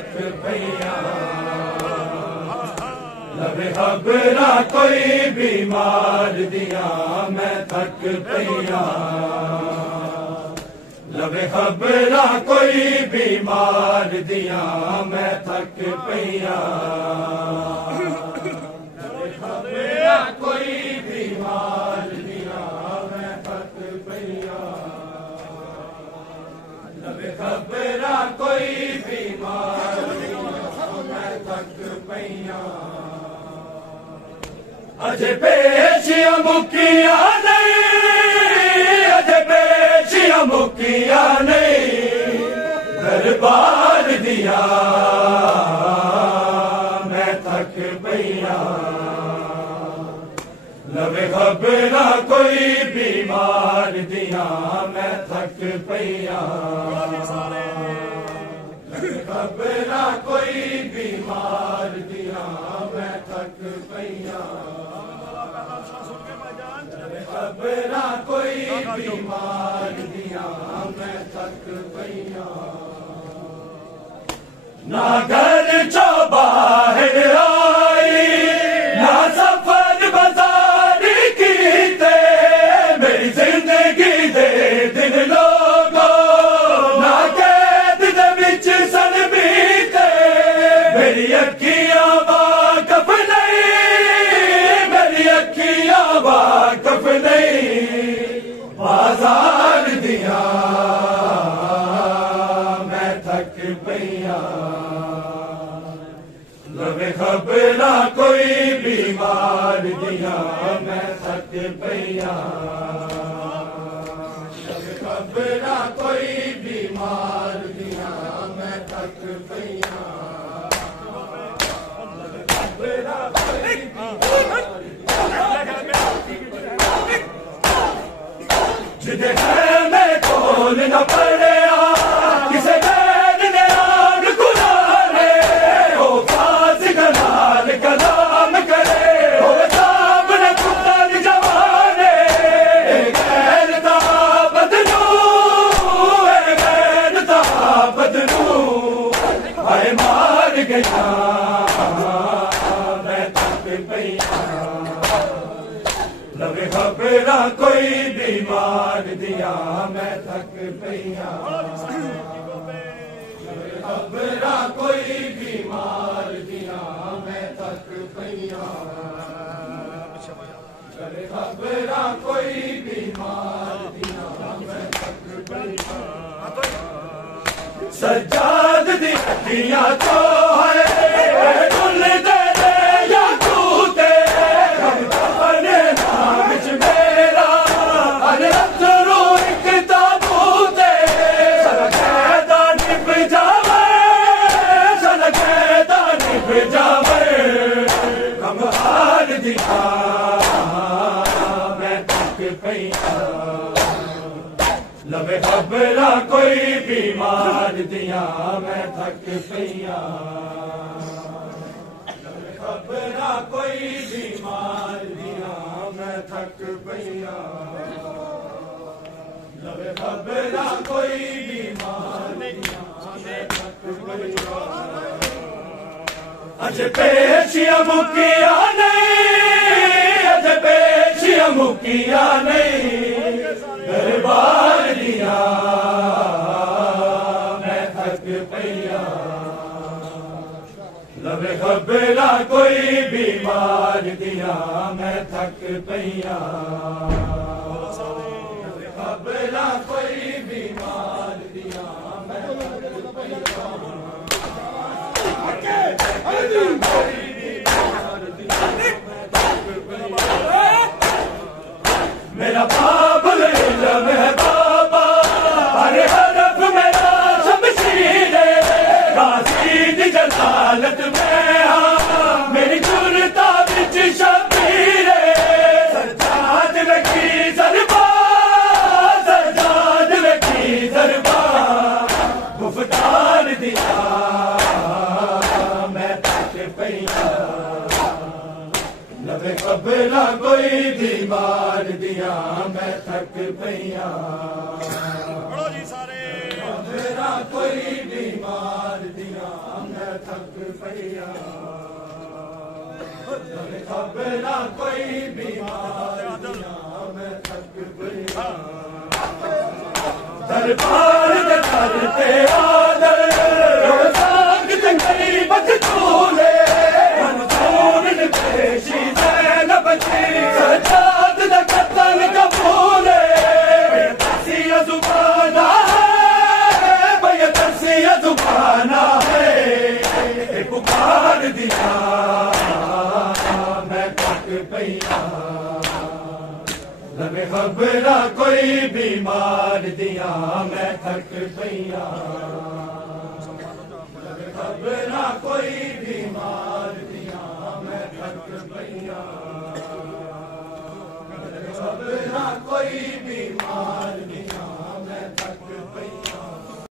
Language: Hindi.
थक पईया लवे खबरा कोई बीमार दिया मैं थक पईया लवे खबरा कोई बीमार दिया मैं थक पईया लवे खबरा कोई बीमार दिया मैं थक पईया लवे खबरा कोई बीमार दिया मैं थक पईया अजे पेशियां मुकिया नहीं अजे पेशियां मुकिया नहीं दरबार दिया मैं थक पईया लवे खबरा कोई बीमार दिया मैं थक पईया लवे खबरा कोई बीमार दिया मैं थक पईया खबरा कोई बीमार दिया मैं थक पईया ना घर चो बाहर आई ना सफर बाजार कीते मेरी जिंदगी दे दिन लोगो ना कैद दे विच सन बीते मेरी अखियां वाकफ नहीं मेरी अखियां वाकफ बाजार दिया मैं थक पईया लवे खबरा कोई बीमार दिया मैं थक पईया लवे खबरा कोई बीमार दिया मैं थक पईया लवे खबरा कोई जिदे है मैं कौन न पड़िया किसे बैन ने आग खुलाने हो फास गलाल कलाम करे हो साब न कुत्तल जवाने गैर दा बदलू हाय मार गया मैं थक पईया लवे खबरा कोई बीमार दिया मैं थक पईया लवे खबरा कोई बीमार दिया मैं थक पईया लवे खबरा कोई बीमार दिया मैं थक पईया सज्जाद दी अखियां तो है दुल दे या तूते अपने नाम च मेरा अरे अथरू एक ताबूते सलगैदा निभ जावे सलगैदा निभ जावे हम हार दिया मैं थक पईया लवे खबरा कोई बीमार दिया मैं थक पईया लवे खबरा कोई बीमार दिया मैं थक पईया लवे खबरा कोई बीमार दिया मैं थक पईया अजे पेशियां मुकिया नहीं अजे पेशियां मुकिया नहीं दरबार दिया मैं थक पईया लवे खबरा कोई बीमार दिया मैं थक पईया लवे खबरा कोई बीमार दिया मैं थक पईया मेरा बाबुल इल्म है बाबा हरे हरफ मेरा शमशीर गाजी दी जलालत में हाँ मेरी जुरता बिच शबीर सज्जाद लगी सरबा सज्जाद लगी सरबा गुफ्तार दिया मैं थक पईया लवे खबरा कोई बीमार दिया मैं थक पईया खबरा कोई बीमार दिया थक पईया खबरा कोई बीमारियां मैं थक पईया दरबार दे दर ते आदर रोज़ाक ते गरीबत तूले मंसूर ने पेशी ज़ैनब जी सजाद दा कत्ल कबूले बेतरसिया ज़ुबाना है बेतरसिया ज़ुबाना है पुकार दिया मैं थक पईया लबे खबरा कोई बीमार दिया मैं थक पईया लबे खबरा कोई बीमार दिया मैं थक पईया लबे खबरा कोई